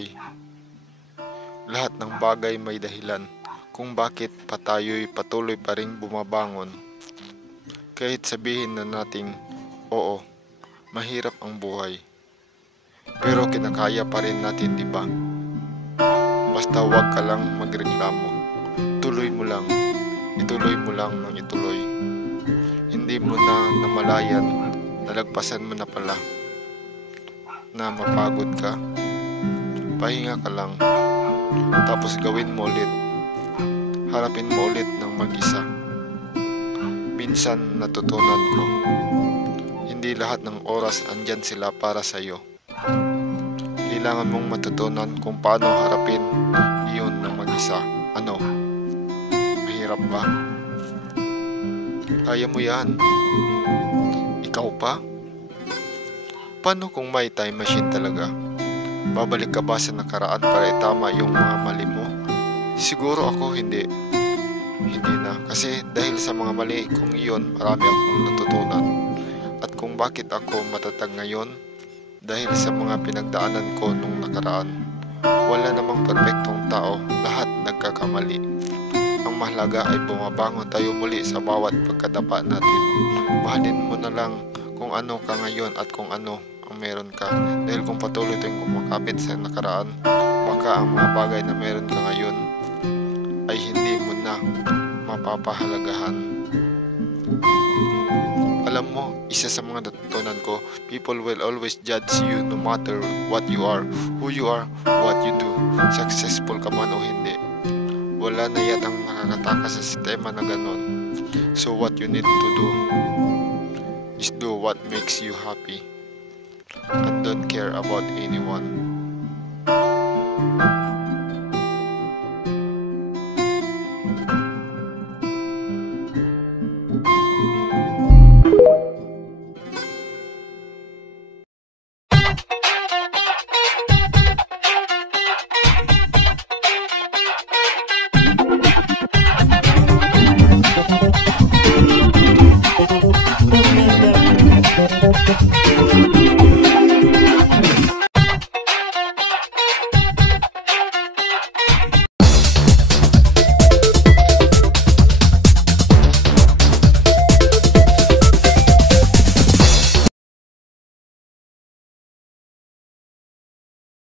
buhay. Lahat ng bagay may dahilan kung bakit pa tayo'y patuloy pa ring bumabangon. Kahit sabihin na nating, oo, mahirap ang buhay. Pero kinakaya pa rin natin, di ba? Basta wag ka lang magreklamo. Tuloy mo lang. Ituloy mo lang ng ituloy. Hindi mo na namalayan, nalagpasan mo na pala. Na mapagod ka, pahinga ka lang. Tapos gawin mo ulit. Harapin mo ulit ng mag-isa. Minsan natutunan ko, hindi lahat ng oras andyan sila para sa'yo. Kailangan mong matutunan kung paano harapin iyon ng mag-isa. Ano? Mahirap ba? Kaya mo yan. Ikaw pa? Paano kung may time machine talaga? Babalik ka ba sa nakaraan para itama yung mga mali mo? Siguro ako hindi. Hindi na. Kasi dahil sa mga mali kong iyon, marami akong natutunan. At kung bakit ako matatag ngayon, dahil sa mga pinagdaanan ko nung nakaraan. Wala namang perpektong tao, lahat nagkakamali. Ang mahalaga ay bumabangon tayo muli sa bawat pagkadapa natin. Mahalin mo na lang kung ano ka ngayon at kung ano ang meron ka. Dahil kung patuloy tayong kumakapit sa nakaraan, baka ang mga bagay na meron ka ngayon ay hindi mo na mapapahalagahan. Alam mo, isa sa mga natutunan ko, people will always judge you no matter what you are, who you are, what you do, successful ka man o hindi. Wala na yatang nakakatakas sa sistema na ganon. So what you need to do is do what makes you happy and don't care about anyone.